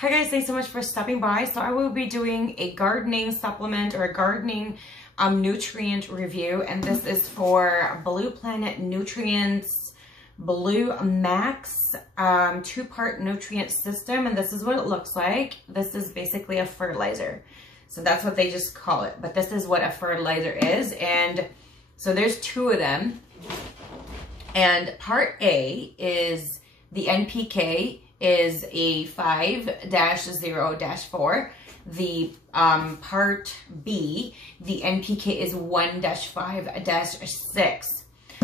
Hi guys, thanks so much for stopping by. So I will be doing a gardening supplement or a gardening nutrient review, and this is for Blue Planet Nutrients BlueMax 2-part nutrient system, and this is what it looks like. This is basically a fertilizer. So that's what they just call it, but this is what a fertilizer is. And so there's 2 of them. And part A is the Npk is a 5-0-4. The part B, the Npk is 1-5-6.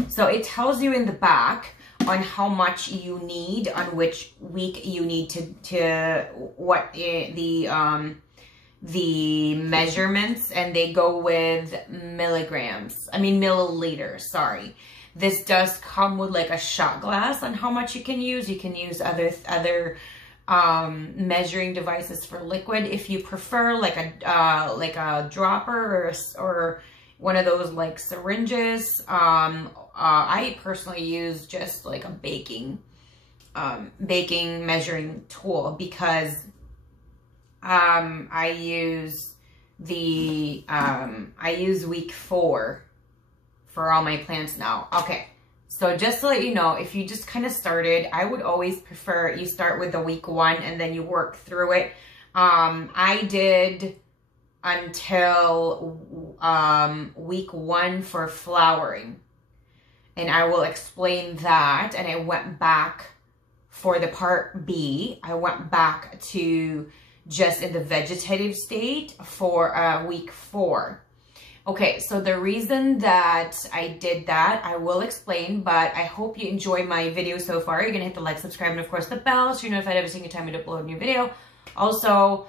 So it tells you in the back on how much you need, on which week you need what the measurements, and they go with milliliters, sorry. This does come with like a shot glass on how much you can use. You can use other measuring devices for liquid if you prefer, like a dropper or one of those like syringes. I personally use just like a baking measuring tool because I use week 4 for all my plants now. Okay, so just to let you know, if you just kind of started, I would always prefer you start with the week 1 and then you work through it. I did until week 1 for flowering, and I will explain that. And I went back for the part B. I went back to just in the vegetative state for week 4. Okay, so the reason that I did that, I will explain, but I hope you enjoy my video so far. You're gonna hit the like, subscribe, and of course the bell so you're notified every single time I upload a new video. Also,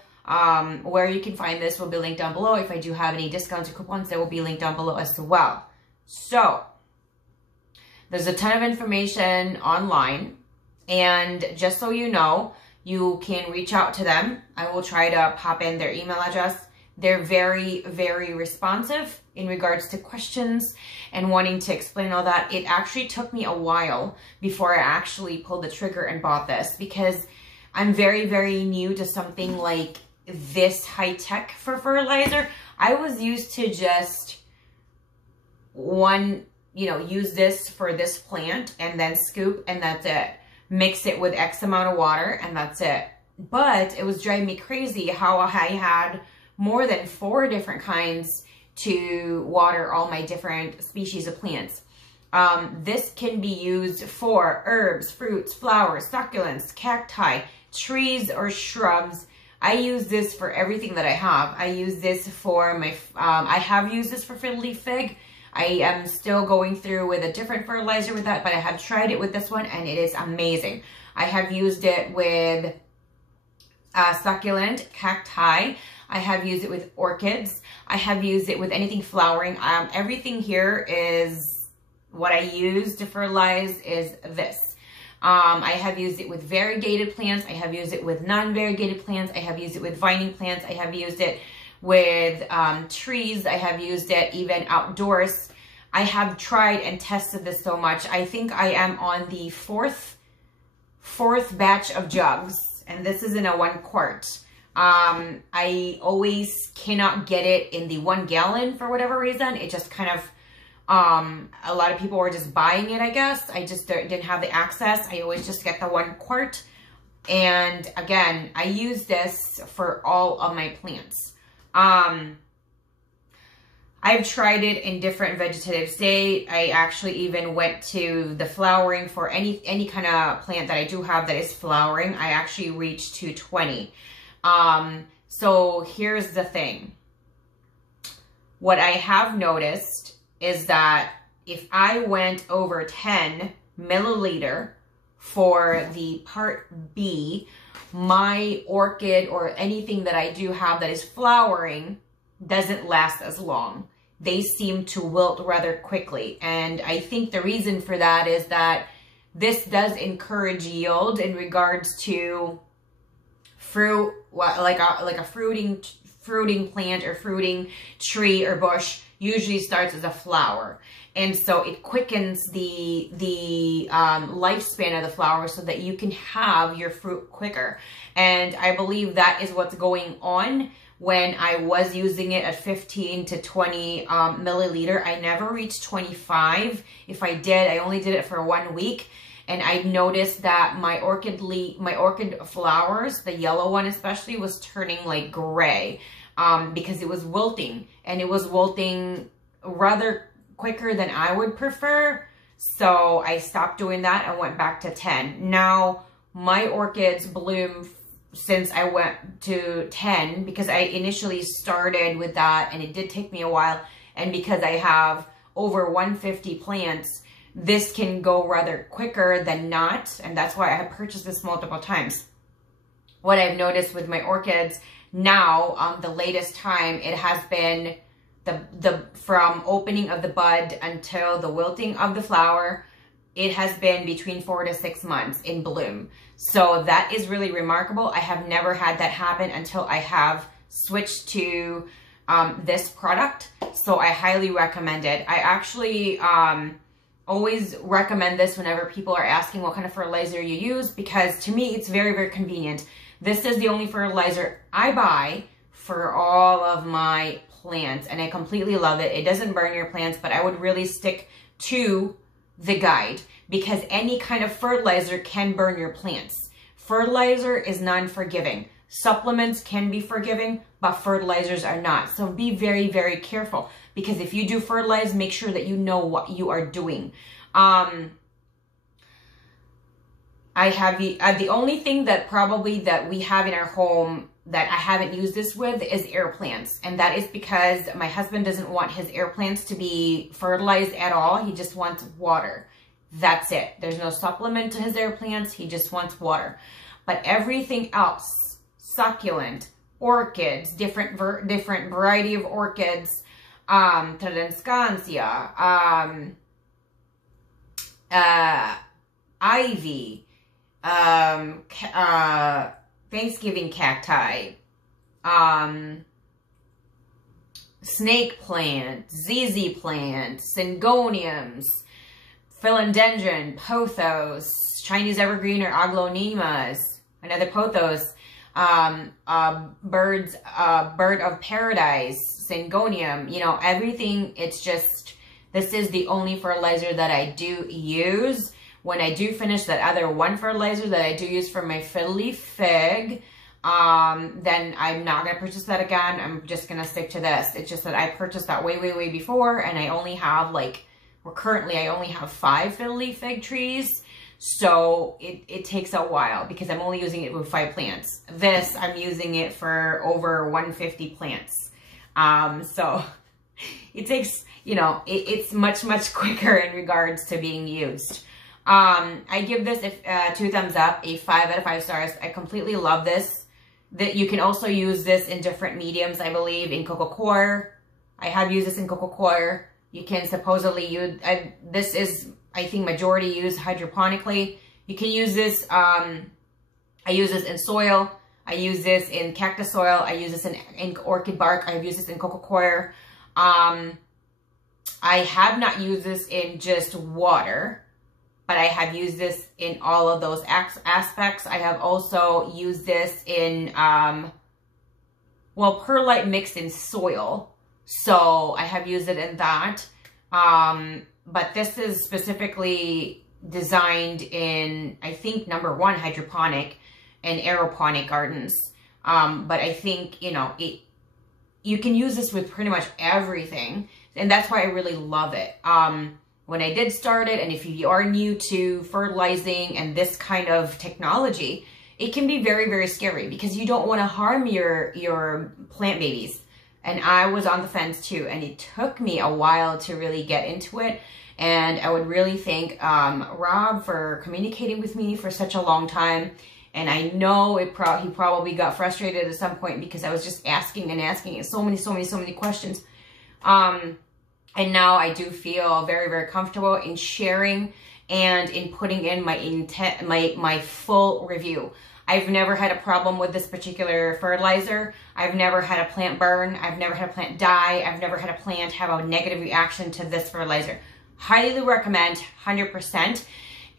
where you can find this will be linked down below. If I do have any discounts or coupons, they will be linked down below as well. So, there's a ton of information online, and just so you know, you can reach out to them. I will try to pop in their email address. They're very, very responsive in regards to questions and wanting to explain all that. It actually took me a while before I actually pulled the trigger and bought this, because I'm very, very new to something like this high-tech for fertilizer. I was used to just use this for this plant and then scoop, and that's it. Mix it with X amount of water and that's it. But it was driving me crazy how I had more than 4 different kinds to water all my different species of plants. This can be used for herbs, fruits, flowers, succulents, cacti, trees, or shrubs. I use this for everything that I have. I use this for my, I have used this for fiddle leaf fig. I am still going through with a different fertilizer with that, but I have tried it with this one and it is amazing. I have used it with succulent, cacti. I have used it with orchids. I have used it with anything flowering. Everything here is what I use to fertilize is this. I have used it with variegated plants. I have used it with non-variegated plants. I have used it with vining plants. I have used it with trees. I have used it even outdoors. I have tried and tested this so much. I think I am on the fourth batch of jugs, and this is in a 1 quart. I always cannot get it in the 1 gallon for whatever reason. It just kind of, a lot of people were just buying it, I guess. I just didn't have the access. I always just get the 1 quart. And again, I use this for all of my plants. I've tried it in different vegetative state. I actually even went to the flowering for any kind of plant that I do have that is flowering. I actually reached to 20. So here's the thing. What I have noticed is that if I went over 10 milliliter for the part B, my orchid or anything that I do have that is flowering doesn't last as long. They seem to wilt rather quickly. And I think the reason for that is that this does encourage yield in regards to fruit, like a fruiting plant or fruiting tree or bush usually starts as a flower. And so it quickens the lifespan of the flower so that you can have your fruit quicker. And I believe that is what's going on when I was using it at 15 to 20 milliliter. I never reached 25. If I did, I only did it for 1 week. And I noticed that my orchid flowers, the yellow one especially, was turning like gray because it was wilting. And it was wilting rather quicker than I would prefer. So I stopped doing that and went back to 10. Now my orchids bloom since I went to 10 because I initially started with that and it did take me a while. And because I have over 150 plants, this can go rather quicker than not. And that's why I have purchased this multiple times. What I've noticed with my orchids now, the latest time, it has been from opening of the bud until the wilting of the flower, it has been between 4 to 6 months in bloom. So that is really remarkable. I have never had that happen until I have switched to this product. So I highly recommend it. I actually always recommend this whenever people are asking what kind of fertilizer you use, because to me, it's very, very convenient. This is the only fertilizer I buy for all of my plants, and I completely love it. It doesn't burn your plants, but I would really stick to the guide because any kind of fertilizer can burn your plants. Fertilizer is non-forgiving. Supplements can be forgiving, but fertilizers are not. So be very, very careful, because if you do fertilize, make sure that you know what you are doing. I have the only thing that we have in our home that I haven't used this with is air plants. And that is because my husband doesn't want his air plants to be fertilized at all. He just wants water. That's it. There's no supplement to his air plants. He just wants water. But everything else, succulent, orchids, different variety of orchids, Tradescantia, ivy, Thanksgiving cacti, snake plant, ZZ plant, syngoniums, philodendron, pothos, Chinese evergreen or aglaonemas, another pothos, bird of paradise, syngonium, you know, everything. It's just, this is the only fertilizer that I do use. When I do finish that other one fertilizer that I do use for my fiddly fig, then I'm not going to purchase that again. I'm just going to stick to this. It's just that I purchased that way, way, way before, and I only have I only have 5 fiddly fig trees. So it takes a while because I'm only using it with 5 plants. This, I'm using it for over 150 plants. So it takes, you know, it's much, much quicker in regards to being used. I give this 2 thumbs up, a 5 out of 5 stars. I completely love this. That you can also use this in different mediums, I believe, in coco coir. I have used this in coco coir. You can supposedly use, this is, I think, majority used hydroponically. You can use this, I use this in soil. I use this in cactus soil. I use this in orchid bark. I've used this in coco coir. I have not used this in just water, but I have used this in all of those aspects. I have also used this in, perlite mixed in soil. So I have used it in that. But this is specifically designed in, I think, #1, hydroponic and aeroponic gardens. But I think, you know, you can use this with pretty much everything. And that's why I really love it. When I did start it, and if you are new to fertilizing and this kind of technology, it can be very, very scary because you don't want to harm your plant babies. And I was on the fence too, and it took me a while to really get into it. And I would really thank Rob for communicating with me for such a long time. And I know he probably got frustrated at some point because I was just asking and asking so many questions. And now I do feel very, very comfortable in sharing and in putting in my full review. I've never had a problem with this particular fertilizer. I've never had a plant burn. I've never had a plant die. I've never had a plant have a negative reaction to this fertilizer. Highly recommend, 100%.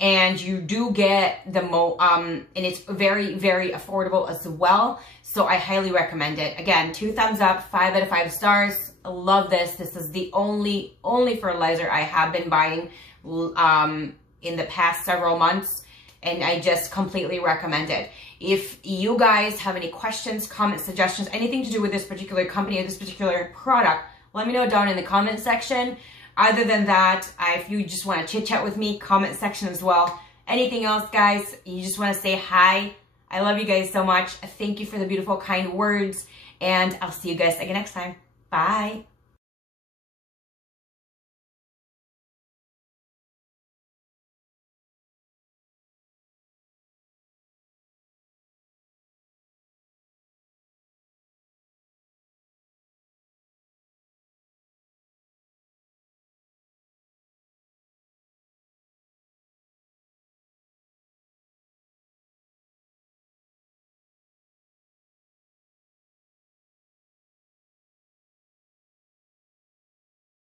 And you do get the and it's very, very affordable as well. So I highly recommend it. Again, 2 thumbs up, 5 out of 5 stars. I love this. This is the only fertilizer I have been buying in the past several months, and I just completely recommend it. If you guys have any questions, comments, suggestions, anything to do with this particular company or this particular product, let me know down in the comment section. Other than that, if you just want to chit chat with me, comment section as well. Anything else, guys, you just want to say hi. I love you guys so much. Thank you for the beautiful, kind words, and I'll see you guys again next time. Bye.